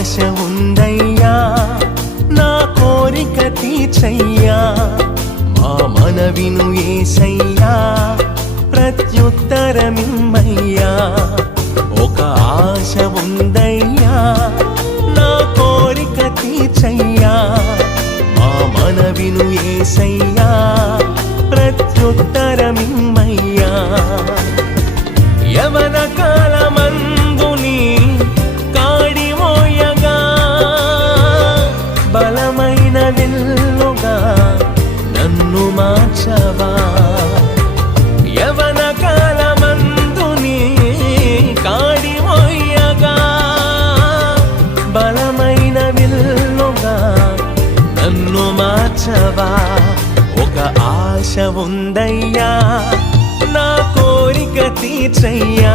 ఆశ ఉందయ్యా నా కోరిక తీర్చయ్యా మా మనవిను యేసయ్యా ప్రత్యుత్తరమిమ్మయ్యా ఒక ఆశ ఉందయ్యా నా కోరిక తీర్చయ్యా మా మనవిను యేసయ్యా ప్రత్యుత్తరమిమ్మయ్యా యవన కాలమందుని కాడిమోయగా బలమైన విల్లుగా నన్ను మార్చవా యవన కాలమందుని కాడిమోయగా బలమైన విల్లుగా నన్ను మార్చవా ఒక ఆశ ఉందయ్యా నా కోరిక తీర్చయ్యా